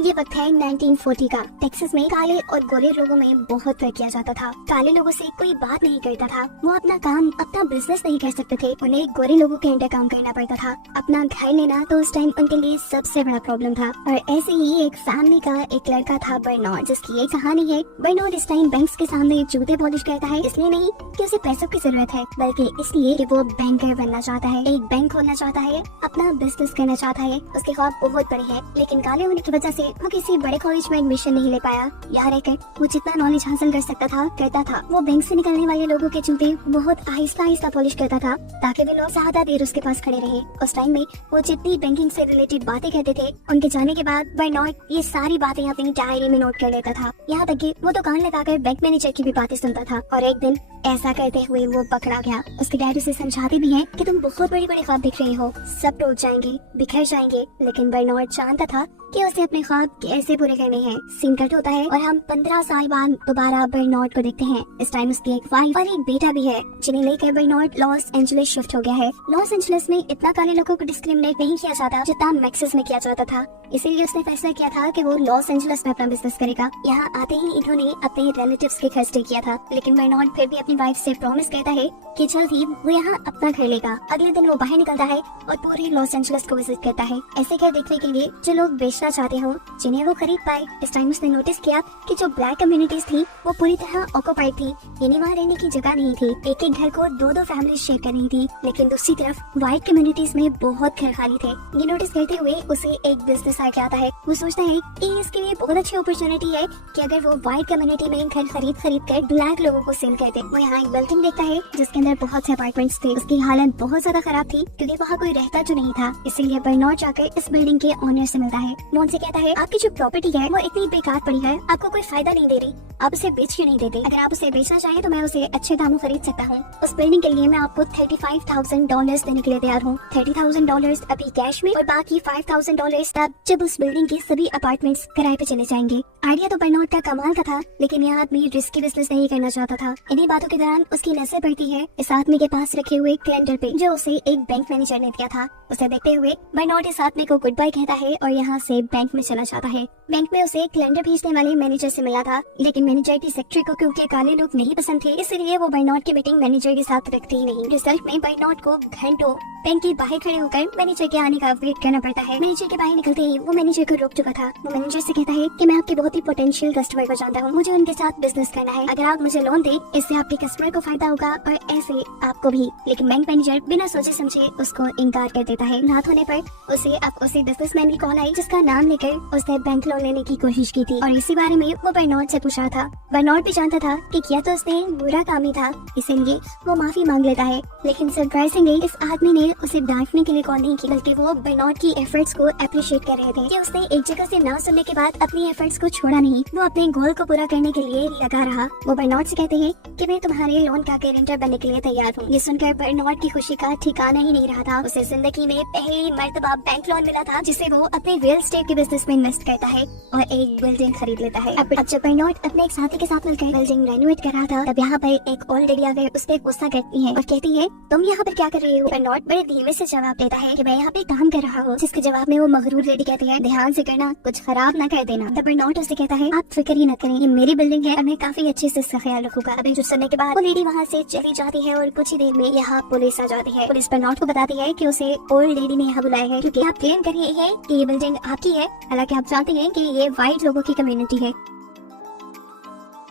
ये वक्त है 1940 का। टेक्सास में काले और गोरे लोगों में बहुत फर्क किया जाता था। काले लोगों से कोई बात नहीं करता था, वो अपना काम, अपना बिजनेस नहीं कर सकते थे, उन्हें गोरे लोगों के अंडर काम करना पड़ता था। अपना घर लेना तो उस टाइम उनके लिए सबसे बड़ा प्रॉब्लम था। और ऐसे ही एक फैमिली का एक लड़का था बर्नार्ड, जिसकी एक कहानी है। बर्नार्ड इस टाइम बैंक्स के सामने जूते पॉलिश करता है, इसलिए नहीं कि उसे पैसों की जरूरत है, बल्कि इसलिए कि वो बैंकर बनना चाहता है, एक बैंक खोलना चाहता है, अपना बिजनेस करना चाहता है। उसके ख्वाब बहुत बड़े हैं, लेकिन काले होने की वजह से वो किसी बड़े कॉलेज में एडमिशन नहीं ले पाया। यहाँ रहकर वो जितना नॉलेज हासिल कर सकता था करता था। वो बैंक से निकलने वाले लोगों के जूते बहुत आहिस्ता आहिस्ता पॉलिश करता था, ताकि वे लोग ज्यादा देर उसके पास खड़े रहे। उस टाइम में वो जितनी बैंकिंग से रिलेटेड बातें कहते थे, उनके जाने के बाद बर्नार्ड ये सारी बातें अपनी डायरी में नोट कर लेता था। यहाँ तक कि वो दुकान लगाकर बैंक मैनेजर की भी बातें सुनता था। और एक दिन ऐसा करते हुए वो पकड़ा गया। उसके डैडी उसे समझाते भी हैं कि तुम बहुत बड़े बड़े ख्वाब देख रहे हो, सब टूट जाएंगे, बिखर जाएंगे। लेकिन बर्नार्ड जानता था कि उसे अपने ख्वाब कैसे पूरे करने हैं। सीन कट होता है और हम 15 साल बाद दोबारा बर्नार्ड को देखते हैं। इस टाइम उसकी एक वाइफ और एक बेटा भी है, जिन्हें लेकर बर्नार्ड लॉस एंजलिस शिफ्ट हो गया है। लॉस एंजलिस में इतना काले लोगों को डिस्क्रिमिनेट नहीं किया जाता जितना मैक्सिस में किया जाता था, इसीलिए उसने फैसला किया था कि वो लॉस एंजलिस में अपना बिजनेस करेगा। यहाँ आते ही इन्होंने अपने रिलेटिव्स के घर स्टे किया था, लेकिन बर्नार्ड फिर भी अपनी वाइफ से प्रॉमिस करता है कि जल्द ही वो यहाँ अपना घर लेगा। अगले दिन वो बाहर निकलता है और पूरे लॉस एंजलिस को विजिट करता है, ऐसे घर देखने के लिए जो लोग बेचना चाहते हो, जिन्हें वो खरीद पाए। इस टाइम उसने नोटिस किया कि जो ब्लैक कम्युनिटीज थी वो पूरी तरह ऑक्युपाइड थी, यानी वहाँ रहने की जगह नहीं थी। एक एक घर को दो दो फैमिली शेयर कर रही थी, लेकिन दूसरी तरफ व्हाइट कम्युनिटीज में बहुत घर खाली थे। ये नोटिस करते हुए उसे एक बिजनेस आइडिया आता है। वो सोचता है कि इसके लिए बहुत अच्छी अपॉर्चुनिटी है कि अगर वो व्हाइट कम्युनिटी में घर खरीद कर ब्लैक लोगों को सेल कर दे। वो यहाँ एक बिल्डिंग देखता है जिसके अंदर बहुत से अपार्टमेंट्स थे। उसकी हालत बहुत ज्यादा खराब थी क्योंकि वहाँ कोई रहता जो नहीं था, इसीलिए बर्नार्ड जाकर इस बिल्डिंग के ओनर से मिलता है। वो उनसे कहता है, आपकी जो प्रॉपर्टी है वो इतनी बेकार पड़ी है, आपको कोई फायदा नहीं दे रही, आप उसे बेच क्यों नहीं देते? अगर आप उसे बेचना चाहें तो मैं उसे अच्छे दामों खरीद सकता हूँ। उस बिल्डिंग के लिए मैं आपको $35,000 देने के लिए तैयार हूँ। $30,000 अभी कैश में और बाकी $5,000 तब जब उस बिल्डिंग के सभी अपार्टमेंट्स किराए पे चले जाएंगे। आइडिया तो बर्नार्ड का कमाल का था, लेकिन यह आदमी रिस्की बिजनेस नहीं करना चाहता था। इन्हीं बातों के दौरान उसकी नजर पड़ती है इस आदमी के पास रखे हुए कैलेंडर पे, जो उसे एक बैंक मैनेजर ने दिया था। उसे देखते हुए बर्नार्ड इस आदमी को गुड बाय कहता है और यहाँ से बैंक में चला जाता है। बैंक में उसे कैलेंडर भेजने वाले मैनेजर से मिला था, लेकिन मैनेजर की सेक्रेटरी को क्योंकि काले लोग नहीं पसंद थे, इसलिए वो बर्नार्ड की मीटिंग मैनेजर के साथ रखती ही नहीं। रिजल्ट में बर्नार्ड को घंटों बैंक के बाहर खड़े होकर मैनेजर के आने का वेट करना पड़ता है। मैनेजर के बाहर निकलते ही वो मैनेजर को रोक चुका था। वो मैनेजर से कहता है कि मैं आपके बहुत ही पोटेंशियल कस्टमर को जानता हूँ, मुझे उनके साथ बिजनेस करना है। अगर आप मुझे लोन दे, इससे आपके कस्टमर को फायदा होगा और ऐसे आपको भी। लेकिन बैंक मैनेजर बिना सोचे समझे उसको इनकार कर देता है। रात होने पर उसे बिजनेसमैन की कॉल आई, जिसका नाम लेकर उसने बैंक लोन लेने की कोशिश की थी और इसी बारे में वो बर्नार्ड से पूछा था। बर्नार्ड भी जानता था कि किया तो उसने बुरा काम ही था, इसलिए वो माफी मांग लेता है। लेकिन सरप्राइजिंगली इस आदमी ने उसे डांटने के लिए कॉल नहीं की, बल्कि वो बर्नार्ड की एफर्ट्स को अप्रिशिएट कर रहे थे कि उसने एक जगह से ना सुनने के बाद अपनी एफर्ट्स को छोड़ा नहीं, वो अपने गोल को पूरा करने के लिए लगा रहा। वो बर्नार्ड से कहते हैं कि मैं तुम्हारे लोन का गारंटर बनने के लिए तैयार हूँ। ये सुनकर बर्नार्ड की खुशी का ठिकाना ही नहीं रहा था। उसे जिंदगी में पहली मर्तबा बैंक लोन मिला था, जिसे वो अपने रियल एस्टेट के बिजनेस में इन्वेस्ट करता है और एक बिल्डिंग खरीद लेता है। अब जब बर्नार्ड अपने एक साथी के साथ मिलकर बिल्डिंग रेनोवेट कर रहा था, तब यहाँ पर एक ओल्ड लेडी आकर उस पर गुस्सा करती है और कहती है, तुम यहाँ पर क्या कर रही हो? बर्नार्ड बड़े धीमे से जवाब देता है कि मैं यहाँ पे काम कर रहा हूँ, जिसके जवाब में वो मगरूर लेडी कहती है, ध्यान से करना, कुछ खराब न कर देना। तब बर्नार्ड उससे कहता है, आप फिक्र ही न करें, ये मेरी बिल्डिंग है और मैं काफी अच्छे से इसका ख्याल रखूंगा। अभी जो सुनने के बाद वो लेडी वहाँ से चली जाती है और कुछ ही देर में यहाँ पुलिस आ जाती है। पुलिस बर्नार्ड को बताती है कि उसे ओल्ड लेडी ने यहाँ बुलाया है क्योंकि आप क्लेम कर रहे हैं कि ये बिल्डिंग आपकी है, हालांकि आप जानते हैं कि ये व्हाइट लोगों की कम्युनिटी है।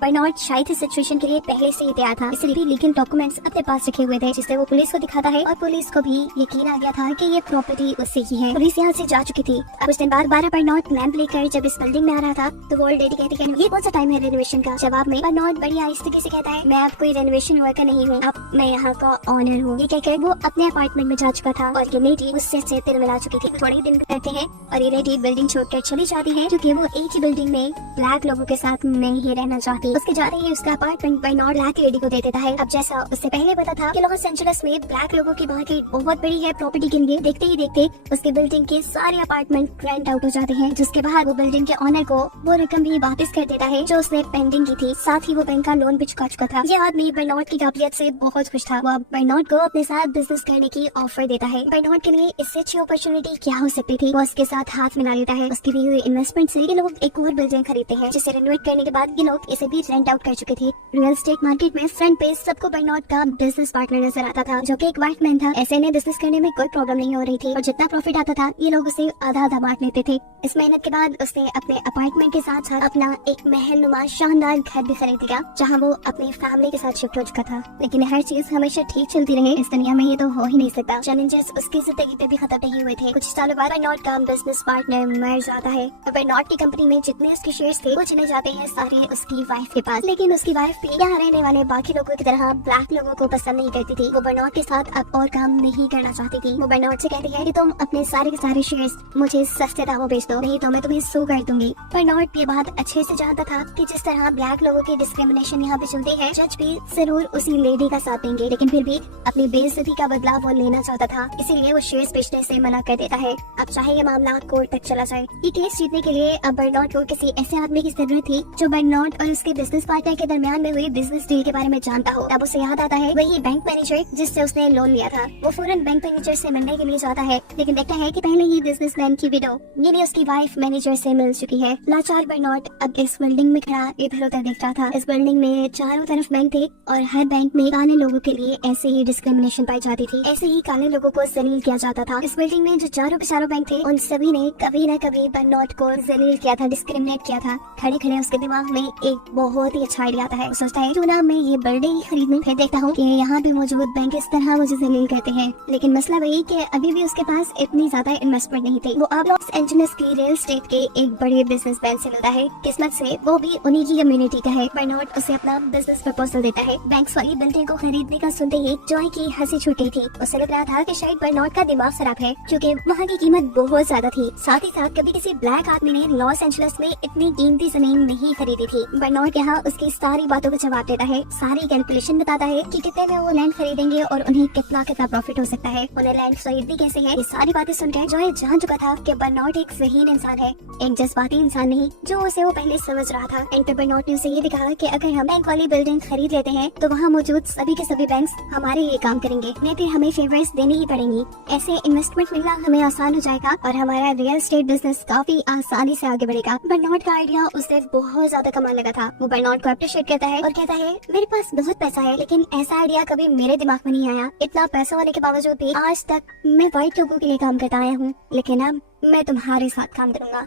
बर्नार्ड शायद इस सिचुएशन के लिए पहले से ही तैयार था, इसलिए लीगल डॉक्यूमेंट्स अपने पास रखे हुए थे, जिससे वो पुलिस को दिखाता है और पुलिस को भी यकीन आ गया था कि ये प्रॉपर्टी उससे ही है। पुलिस यहाँ से जा चुकी थी। अब कुछ दिन बाद बर्नार्ड लैंप लेकर जब इस बिल्डिंग में आ रहा था, तो वो ओल्ड लेडी कहती है, ये कौन सा टाइम है रेनोवेशन का? जवाब में बर्नार्ड बड़ी आहिस्ते से कहता है, मैं आप कोई रेनोवेशन वर्कर नहीं हूँ, अब मैं यहाँ का ऑनर हूँ। ये कहकर वो अपने अपार्टमेंट में जा चुका था और ये लेडी उससे तिल मिला चुकी थी। थोड़े दिन करते हैं और ये लेडी बिल्डिंग छोड़कर चली जाती है क्योंकि वो एक ही बिल्डिंग में ब्लैक लोगों के साथ नहीं रहना चाहती। थी। उसके जाते ही उसका अपार्टमेंट बर्नार्ड ब्लैक लेडी को दे देता है। अब जैसा उससे पहले पता था कि लॉस एंजेलिस में ब्लैक लोगों की मार्केट बहुत बड़ी है प्रॉपर्टी के लिए, देखते ही देखते उसके बिल्डिंग के सारे अपार्टमेंट रेंट आउट हो जाते हैं, जिसके बाद वो बिल्डिंग के ऑनर को वो रकम भी वापस कर देता है जो उसने पेंडिंग की थी। साथ ही वो बैंक का लोन भी चुका चुका था। ये आदमी बर्नार्ड की काबिलियत से बहुत खुश था। वो अब बर्नार्ड को अपने साथ बिजनेस करने की ऑफर देता है। बर्नार्ड के लिए इससे अच्छी अपॉर्चुनिटी क्या हो सकती थी। वो उसके साथ हाथ मिला लेता है। उसकी दी हुई इन्वेस्टमेंट से ये लोग एक और बिल्डिंग खरीदते हैं, जिसे रेनोवेट करने के बाद ये लोग इसे भी रेंट आउट कर चुके थे। रियल एस्टेट मार्केट में फ्रंट पेज सबको बर्नार्ड का बिजनेस पार्टनर नजर आता था, जो कि एक वाइट मैन था। ऐसे ने बिजनेस करने में कोई प्रॉब्लम नहीं हो रही थी और जितना प्रॉफिट आता था ये लोग उसे आधा आधा बांट लेते थे। इस मेहनत के बाद उसने अपने अपार्टमेंट के साथ साथ अपना एक महल नुमा शानदार घर भी खरीद लिया, जहाँ वो अपनी फैमिली के साथ शिफ्ट हो चुका था। लेकिन हर चीज हमेशा ठीक चलती रहे इस दुनिया में ये तो हो ही नहीं सकता। चैलेंजेस उसकी जिंदगी पे भी खत्म नहीं हुए थे। कुछ सालों बाद बर्नार्ड का बिजनेस पार्टनर मर जाता है। बर्नार्ड की कंपनी में जितने उसके शेयर्स थे वो चले जाते हैं सारे उसकी वाइफ के पास। लेकिन उसकी वाइफ भी यहाँ रहने वाले बाकी लोगों की तरह ब्लैक लोगों को पसंद नहीं करती थी। वो बर्नार्ड के साथ अब और काम नहीं करना चाहती थी। वो बर्नार्ड से कहती है कि तुम अपने सारे के सारे शेयर्स मुझे सस्ते दामों बेच दो, नहीं तो मैं तुम्हें सू कर दूंगी। बर्नार्ड ये बात अच्छे से जानता था कि जिस तरह ब्लैक लोगों की डिस्क्रिमिनेशन यहाँ पे चलती है, जज भी जरूर उसी लेडी का साथ देंगे। लेकिन फिर भी अपनी बेइज्जती का बदलाव वो लेना चाहता था, इसीलिए वो शेयर्स बेचने से मना कर देता है। अब चाहे ये मामला कोर्ट तक चला जाए। ये केस जीतने के लिए अब बर्नार्ड को किसी ऐसे आदमी की जरूरत थी जो बर्नार्ड और उसके बिजनेस पार्टनर के दरमियान में हुई बिजनेस डील के बारे में जानता हो। तब उसे याद आता है वही बैंक मैनेजर जिससे उसने लोन लिया था। वो फौरन बैंक मैनेजर से मिलने के लिए जाता है, लेकिन देखता है कि पहले ही बिजनेसमैन की विडो यानी उसकी वाइफ मैनेजर से मिल चुकी है। लाचार बर्नार्ड अब इस बिल्डिंग में खड़ा इधर उधर देख रहा था। इस बिल्डिंग में चारों तरफ बैंक थे और हर बैंक में काले लोगों के लिए ऐसे ही डिस्क्रिमिनेशन पाई जाती थी, ऐसे ही काले लोगों को जलील किया जाता था। इस बिल्डिंग में जो चारों बैंक थे उन सभी ने कभी न कभी बर्नार्ड को जलील किया था, डिस्क्रिमिनेट किया था। खड़े खड़े उसके दिमाग में एक बहुत ही अच्छा आइडिया आता है। सोचता है क्यों ना मैं ये बिल्डिंग खरीद लूं। फिर देखता हूँ कि यहाँ पे मौजूद बैंक इस तरह मुझे जलील करते हैं। लेकिन मसला वही कि अभी भी उसके पास इतनी ज्यादा इन्वेस्टमेंट नहीं थी। वो अब लॉस एंजेलिस की रियल एस्टेट के एक बड़े बिजनेसमैन से मिलता है। किस्मत से वो भी उन्हीं की कम्युनिटी का है। बर्नार्ड उसे अपना बिजनेस प्रपोजल देता है। बैंक्स वाली बिल्डिंग को खरीदने का सुनते ही जॉय की हंसी छूट गई थी। उसे लग रहा था कि शायद बर्नार्ड का दिमाग खराब है, क्योंकि वहाँ की कीमत बहुत ज्यादा थी। साथ ही साथ कभी किसी ब्लैक आदमी ने लॉस एंजेलिस में इतनी कीमती जमीन नहीं खरीदी थी। बर्नार्ड यहाँ उसकी सारी बातों को जवाब देता है, सारी कैलकुलेशन बताता है कि कितने में वो लैंड खरीदेंगे और उन्हें कितना कितना प्रॉफिट हो सकता है, उन्हें लैंड खरीदनी कैसे है। ये सारी बातें सुनकर जॉय जान चुका था कि बर्नार्ड एक ज़हीन इंसान है, एक जज्बाती इंसान नहीं, जो उसे वो पहले समझ रहा था। एंड फिर बर्नार्ड ने उसे ये भी कहा कि अगर हम बैंक वाली बिल्डिंग खरीद लेते हैं तो वहाँ मौजूद सभी के सभी बैंक्स हमारे लिए काम करेंगे, नहीं फिर हमें फेवर्स देनी ही पड़ेंगी। ऐसे इन्वेस्टमेंट मिलना हमें आसान हो जाएगा और हमारा रियल एस्टेट बिजनेस काफी आसानी से आगे बढ़ेगा। बर्नार्ड का आइडिया उसे बहुत ज्यादा कमाल लगा था। वो बर्नार्ड को अप्रिशिएट करता है और कहता है मेरे पास बहुत पैसा है, लेकिन ऐसा आइडिया कभी मेरे दिमाग में नहीं आया। इतना पैसा होने के बावजूद भी आज तक मैं व्हाइट लोगों के लिए काम करता आया हूँ, लेकिन अब मैं तुम्हारे साथ काम करूंगा।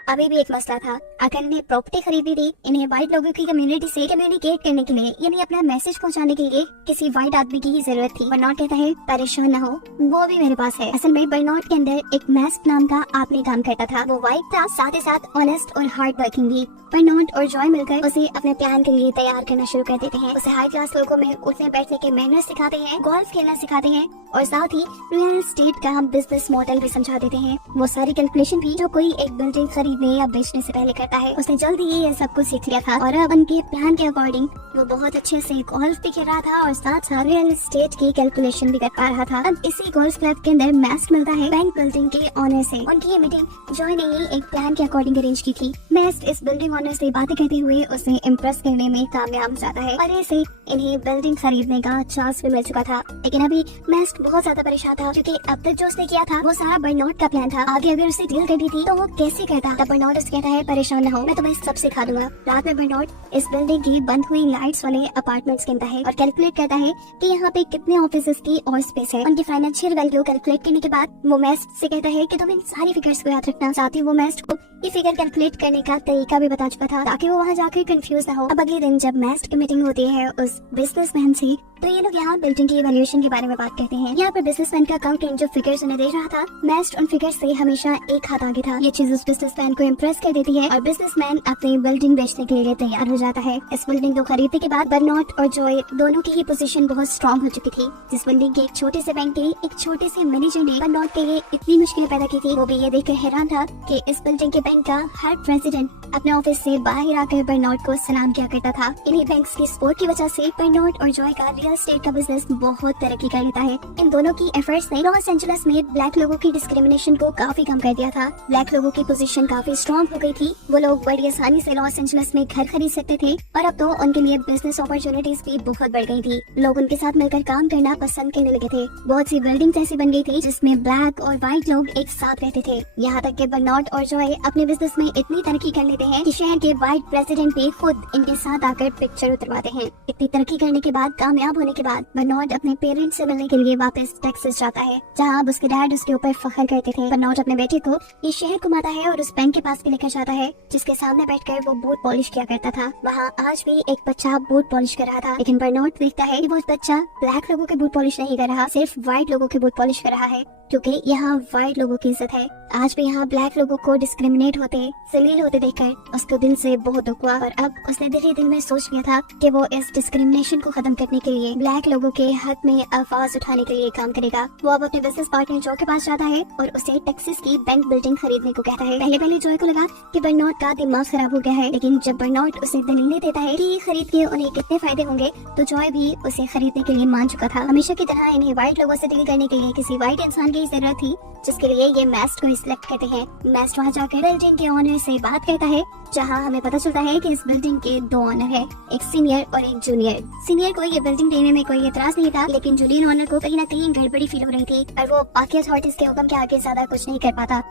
अभी भी एक मसला था। अगर इन्हें प्रॉपर्टी खरीदी थी, इन्हें व्हाइट लोगों की कम्युनिटी से कम्युनिकेट करने के लिए यानी अपना मैसेज पहुंचाने के लिए किसी व्हाइट आदमी की ही जरूरत थी। बर्नार्ड कहता है परेशान न हो, वो भी मेरे पास है। असल में बर्नार्ड के अंदर एक मैस्ट नाम का आदमी काम करता था। वो व्हाइट था, साथ ही साथ ऑनेस्ट और हार्ड वर्किंग भी। बर्नार्ड और जॉय मिलकर उसे अपने प्लान के लिए तैयार करना शुरू कर देते हैं। उसे हाई क्लास लोगों में उठने बैठने के मैनर्स सिखाते हैं, गोल्फ खेलना सिखाते हैं और साथ ही रियल एस्टेट का बिजनेस मॉडल भी समझा देते हैं। वो सारी कैलकुलेशन भी जो कोई एक बिल्डिंग खरीदने या बेचने से पहले करता है। उसने जल्दी ही ये सब कुछ सीख लिया था और अब उनके प्लान के अकॉर्डिंग वो बहुत अच्छे से गोल्फ भी खेल रहा था और साथ साथ रियल एस्टेट की कैलकुलेशन भी कर पा रहा था। अब इसी गोल्फ क्लब के अंदर मैस्ट मिलता है बैंक बिल्डिंग के ऑनर से। उनकी ये मीटिंग जॉय ने ही एक प्लान के अकॉर्डिंग अरेंज की थी। मैस्ट इस बिल्डिंग ऑनर से बातें करते हुए उसे इम्प्रेस करने में कामयाब हो जाता है और ऐसे इन्हें बिल्डिंग खरीदने का चांस भी मिल चुका था। लेकिन अभी मैस्ट बहुत ज्यादा परेशान था, क्योंकि अब तक जो उसने किया था वो सारा बर्नार्ड का प्लान था। आगे अगर उसे डील करनी थी तो वो कैसे करता। तब बर्नार्ड उससे कहता है परेशान न हो, मैं तुम्हें सब सिखा दूंगा। रात में बर्नार्ड इस बिल्डिंग की बंद हुई लाइट्स वाले अपार्टमेंट्स गिनता है और कैलकुलेट करता है कि यहाँ पे कितने ऑफिसेस की और स्पेस है। उनकी फाइनेंशियल वैल्यू कैलकुलेट करने के बाद वो मैस्ट से कहता है कि तुम इन सारी फिगर्स को याद रखना। साथ ही वो मैस्ट को ये फिगर कैलकुलेट करने का तरीका भी बता चुका था, ताकि वो वहाँ जाकर कंफ्यूज ना हो। अब अगले दिन जब मैस्ट की मीटिंग होती है उस बिजनेसमैन से, तो ये लोग यहाँ बिल्डिंग की इवैल्यूएशन के बारे में बात करते हैं। यहाँ पर बिजनेसमैन का अकाउंटेंट जो फिगर्स उन्हें दे रहा था, मैस्ट उन फिगर्स से हमेशा एक हाथ आगे था। ये चीज उस बिजनेसमैन को इम्प्रेस कर देती है और बिजनेसमैन अपनी बिल्डिंग बेचने के लिए तैयार हो जाता है। इस बिल्डिंग को खरीदने के बाद बर्नार्ड और जॉय दोनों की ही पोजीशन बहुत स्ट्रॉन्ग हो चुकी थी। जिस बिल्डिंग के एक छोटे से बैंक के एक छोटे से मैनेजर ने बर्नार्ड के लिए इतनी मुश्किलें पैदा की थी, वो भी ये देखकर हैरान था कि इस बिल्डिंग के बैंक का हर प्रेसिडेंट अपने ऑफिस से बाहर आकर बर्नार्ड को सलाम किया करता था। इन्हीं बैंक्स की सपोर्ट की वजह से बर्नार्ड और जॉय का रियल एस्टेट का बिजनेस बहुत तरक्की कर लेता है। इन दोनों की एफर्ट्स ने लॉस एंजलिस में ब्लैक लोगों की डिस्क्रिमिनेशन को काफी कम कर दिया था। ब्लैक लोगों की पोजीशन काफी स्ट्रॉन्ग हो गई थी। वो लोग बड़ी आसानी से लॉस एंजलिस में घर खरीद सकते थे और अब तो उनके लिए बिजनेस अपॉर्चुनिटीज भी बहुत बढ़ गई थी। लोग उनके साथ मिलकर काम करना पसंद करने लगे थे। बहुत सी बिल्डिंग्स ऐसी बन गई थी जिसमें ब्लैक और व्हाइट लोग एक साथ रहते थे। यहाँ तक कि बर्नार्ड और जॉय अपने बिजनेस में इतनी तरक्की कर लेते हैं कि शहर के वाइट प्रेसिडेंट भी खुद इनके साथ आकर पिक्चर उतरवाते हैं। इतनी तरक्की करने के बाद, कामयाब होने के बाद बर्नार्ड अपने पेरेंट्स से मिलने के लिए वापस टेक्सास जाता है, जहाँ अब उसके डैड उसके ऊपर फख्र करते थे। बर्नार्ड अपने बेटे को इस शहर घुमाता है और उस बैंक के पास भी लेकर जाता है जिसके सामने बैठकर वो बूट पॉलिश किया करता था। वहाँ आज भी एक बच्चा बूट पॉलिश कर रहा था, लेकिन बर्नार्ड देखता है कि वो बच्चा ब्लैक लोगों के बूट पॉलिश नहीं कर रहा, सिर्फ व्हाइट लोगों के बूट पॉलिश कर रहा है, क्योंकि यहाँ व्हाइट लोगों की इज्जत है। आज भी यहाँ ब्लैक लोगों को डिस्क्रिमिनेट होते, जलील होते देखकर उसको दिल से बहुत दुख हुआ और अब उसने दिल में सोच लिया था कि वो इस डिस्क्रिमिनेशन को खत्म करने के लिए, ब्लैक लोगों के हक में आवाज उठाने के लिए काम करेगा। वो अब अपने बिजनेस पार्टनर जॉय के पास जाता है और उसे टेक्सास की बैंक बिल्डिंग खरीदने को कहता है। पहले जॉय को लगा कि बर्नार्ड का दिमाग खराब हो गया है, लेकिन जब बर्नार्ड उसे दलीलें देता है कि ये खरीद के उन्हें कितने फायदे होंगे, तो जॉय भी उसे खरीदने के लिए मान चुका था। हमेशा की तरह इन्हें व्हाइट लोगों से डील करने के लिए किसी व्हाइट इंसान की जरूरत थी, जिसके लिए ये मैस्ट को सिलेक्ट करते हैं। मैस्ट वहाँ जाकर बिल्डिंग के ऑनर से बात करता है, जहाँ हमें पता चलता है कि इस बिल्डिंग के दो ऑनर हैं, एक सीनियर और एक जूनियर। सीनियर को ये बिल्डिंग देने में कोई एतराज नहीं था, लेकिन जूनियर ऑनर को कहीं ना कहीं गड़बड़ी फील हो रही थी और वो बाकी अथॉरिटीज के हुक्म के आगे ज्यादा कुछ नहीं कर पाता।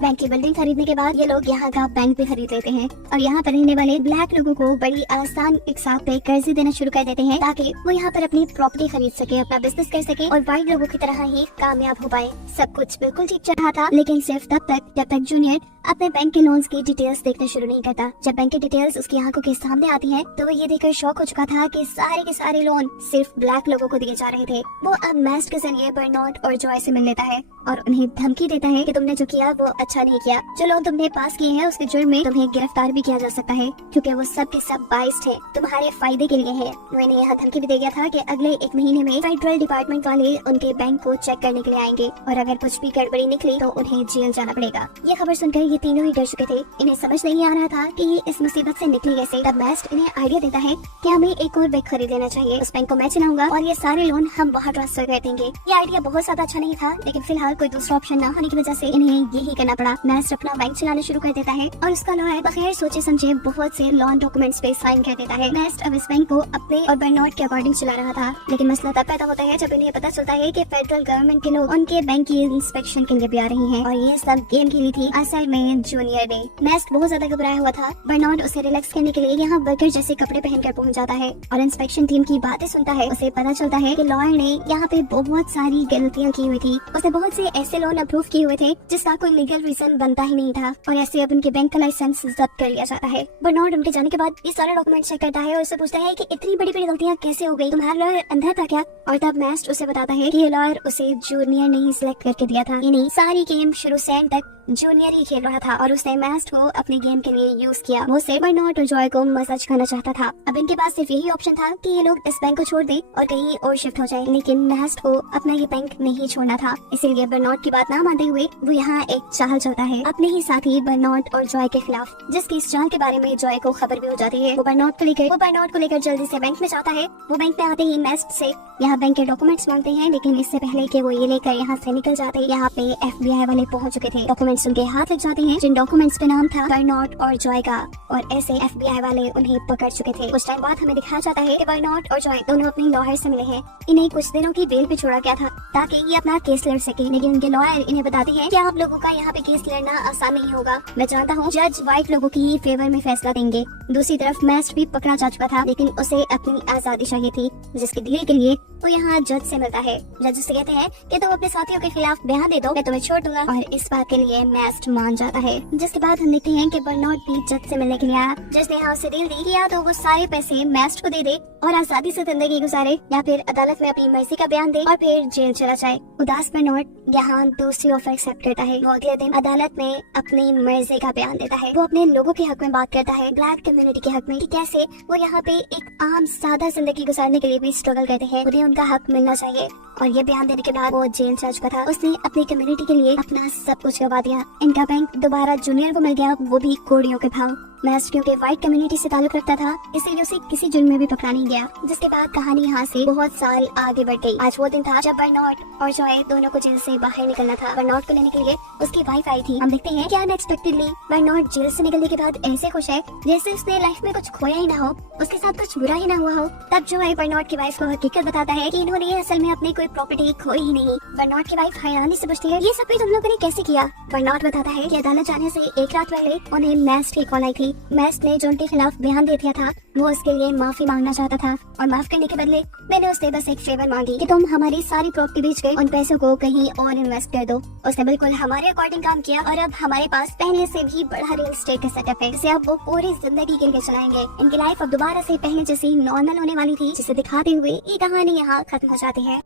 बैंक की बिल्डिंग खरीदने के बाद ये लोग यहाँ का बैंक भी खरीद लेते हैं और यहाँ पर रहने वाले ब्लैक लोगों को बड़ी आसान एक साथ पे कर्जे देना शुरू कर देते हैं, ताकि वो यहाँ पर अपनी प्रॉपर्टी खरीद सके, अपना बिजनेस कर सके और व्हाइट लोगों की तरह ही कामयाब हो पाए। सब कुछ बिल्कुल ठीक चल रहा था, लेकिन सिर्फ तब तक जब तक जूनियर अपने बैंक के लोन्स की डिटेल्स देखना शुरू नहीं करता। जब बैंक की डिटेल्स उसकी आंखों के सामने आती हैं, तो वो ये देखकर शॉक हो चुका था कि सारे के सारे लोन सिर्फ ब्लैक लोगों को दिए जा रहे थे। वो अब मैस्ट के जरिए बर्नार्ड और जॉय से मिल लेता है और उन्हें धमकी देता है कि तुमने जो किया वो अच्छा नहीं किया। जो लोन तुमने पास किए हैं उसके जुर्म में तुम्हें गिरफ्तार भी किया जा सकता है, क्योंकि वो सब के सब बाइस्ड है, तुम्हारे फायदे के लिए है। वो इन्हें यहाँ धमकी भी दे गया था कि अगले 1 महीने में फेडरल डिपार्टमेंट वाले उनके बैंक को चेक करने के लिए आएंगे और अगर कुछ भी गड़बड़ी निकली तो उन्हें जेल जाना पड़ेगा। ये खबर सुनकर ये तीनों ही डर चुके थे। इन्हें समझ नहीं आ रहा था कि ये इस मुसीबत से निकले कैसे। तब मैस्ट इन्हें आइडिया देता है कि हमें एक और बैंक खरीद लेना चाहिए, उस बैंक को मैं चलाऊंगा और ये सारे लोन हम वहाँ ट्रांसफर कर देंगे। ये आइडिया बहुत ज्यादा अच्छा नहीं था, लेकिन फिलहाल कोई दूसरा ऑप्शन न होने की वजह से इन्हें यही करना पड़ा। मैस्ट अपना बैंक चलाना शुरू कर देता है और उसका लॉयर बगैर सोचे समझे बहुत से लोन डॉक्यूमेंट्स पे साइन कर देता है। मैस्ट अब इस बैंक को अपने और बर्नार्ड के अकॉर्डिंग चला रहा था, लेकिन मसला तब पैदा होता है जब इन्हें पता चलता है कि फेडरल गवर्नमेंट के लोग उनके बैंक की इंस्पेक्शन के लिए भी आ रही हैं और ये सब गेम खेली थी असल में जूनियर ने। मैस्ट बहुत ज्यादा घबराया हुआ था। बर्नार्ड उसे रिलैक्स करने के लिए यहाँ वर्कर जैसे कपड़े पहनकर पहुंच जाता है और इंस्पेक्शन टीम की बातें सुनता है। उसे पता चलता है कि लॉयर ने यहाँ पे बहुत सारी गलतियाँ की हुई थी। उसने बहुत से ऐसे लोन अप्रूव किए हुए थे जिसका कोई लीगल रीजन बनता ही नहीं था और ऐसे अब उनके बैंक का लाइसेंस जब्त कर लिया जाता है। बर्नार्ड उनके जाने के बाद ये सारे डॉक्यूमेंट चेक करता है और उससे पूछता है कि इतनी बड़ी बड़ी गलतियाँ कैसे हो गई, तुम्हारा लॉयर अंधा था क्या? और तब मैस्ट उसे बताता है कि ये लॉयर उसे जूनियर ने ही सिलेक्ट करके दिया था। यानी सारी गेम शुरू से एंड तक जूनियर ही खेल रहा था और उसने मैस्ट को अपने गेम के लिए यूज किया। वो सिर्फ बर्नार्ड और जॉय को मजा चखाना चाहता था। अब इनके पास सिर्फ यही ऑप्शन था कि ये लोग इस बैंक को छोड़ दे और कहीं और शिफ्ट हो जाए, लेकिन मैस्ट को अपना ये बैंक नहीं छोड़ना था। इसीलिए बर्नार्ड की बात ना मानते हुए वो यहाँ एक चाल चलता है अपने ही साथी बर्नार्ड और जॉय के खिलाफ, जिसकी इस चाल के बारे में जॉय को खबर भी हो जाती है। वो बर्नार्ड को लेकर जल्दी से बैंक में जाता है। वो बैंक में आते ही मैस्ट से यहाँ बैंक के डॉक्यूमेंट्स मांगते हैं, लेकिन इससे पहले कि वो ये लेकर यहाँ से निकल जाते हैं, यहाँ पे FBI वाले पहुँच चुके थे। डॉक्यूमेंट्स उनके हाथ लग जाते हैं, जिन डॉक्यूमेंट्स पे नाम था बर्नार्ड और जॉय का, और ऐसे FBI वाले उन्हें पकड़ चुके थे। कुछ टाइम बाद हमें दिखाया जाता है कि बर्नार्ड और जॉय दोनों अपने लॉयर से मिले हैं। इन्हें कुछ दिनों की बेल पे छोड़ा गया था ताकि ये अपना केस लड़ सके, लेकिन उनके लॉयर इन्हें बताते हैं कि आप लोगों का यहाँ पे केस लड़ना आसान नहीं होगा। मैं जानता हूँ जज व्हाइट लोगों की फेवर में फैसला देंगे। दूसरी तरफ मैस्ट भी पकड़ा जा चुका था, लेकिन उसे अपनी आजादी चाहिए थी, जिसके डील के लिए वो यहाँ जज से मिलता है। जज उससे कहते हैं कि तुम अपने साथियों के खिलाफ बयान दे दो, मैं तुम्हें छोड़ दूंगा, और इस बात के लिए मैस्ट मान जाता है। जिसके बाद हम देखते हैं कि बर्नार्ड भी जज से मिलने के लिए आया। जज ने यहाँ उसे डील दी कि या तो वो सारे पैसे मैस्ट को दे दे और आजादी से जिंदगी गुजारे, या फिर अदालत में अपनी मर्जी का बयान दे और फिर जेल चला जाए। उदास बर्नार्ड यहाँ दूसरी ऑफर एक्सेप्ट करता है। वो अगले दिन अदालत में अपनी मर्जी का बयान देता है। वो अपने लोगों के हक में बात करता है, ब्लैक कम्युनिटी के हक में, कि कैसे वो यहाँ पे एक आम सादा जिंदगी गुजारने के लिए भी स्ट्रगल करते हैं। उन्हें उनका हक मिलना चाहिए। और ये बयान देने के बाद वो जेल जा चुका था। उसने अपनी कम्युनिटी के लिए अपना सब कुछ गवा दिया। इनका बैंक दोबारा जूनियर को मिल गया, वो भी कोड़ियों के भाव। मैस्ट क्योंकि व्हाइट कम्युनिटी से ताल्लुक रखता था, इसीलिए उसे किसी जुर्म में भी पकड़ा नहीं गया। जिसके बाद कहानी यहाँ से बहुत साल आगे बढ़ गई। आज वो दिन था जब बर्नार्ड और जॉय दोनों को जेल से बाहर निकलना था। बर्नार्ड को लेने के लिए उसकी वाइफ आई थी। हम देखते हैं कि अनएक्सपेक्टेडली बर्नार्ड जेल से निकलने के बाद ऐसे खुश है जैसे उसने लाइफ में कुछ खोया ही ना हो, उसके साथ कुछ बुरा ही ना हुआ हो। तब जॉय बर्नार्ड की वाइफ को हकीकत बताता है कि इन्होंने असल में अपनी कोई प्रॉपर्टी खोई ही नहीं। बर्नार्ड की वाइफ हैरानी से पूछती है, ये सब तुम लोगों ने कैसे किया? बर्नार्ड बताता है कि अदालत जाने से एक रात पहले उन्हें मैस्ट की कॉल आई थी। मैस्ट ने जो उनके खिलाफ बयान दे दिया था, वो उसके लिए माफी मांगना चाहता था और माफ करने के बदले मैंने उससे बस एक फेवर मांगी कि तुम हमारी सारी प्रॉपर्टी बेच के उन पैसों को कहीं और इन्वेस्ट कर दो। उसने बिल्कुल हमारे अकॉर्डिंग काम किया और अब हमारे पास पहले से भी बड़ा रियल एस्टेट का सेटअप है, जिसे अब वो पूरी जिंदगी के लिए चलाएंगे। इनकी लाइफ अब दोबारा से पहले जैसी नॉर्मल होने वाली थी, जिसे दिखाते हुए ये कहानी यहाँ खत्म हो जाती है।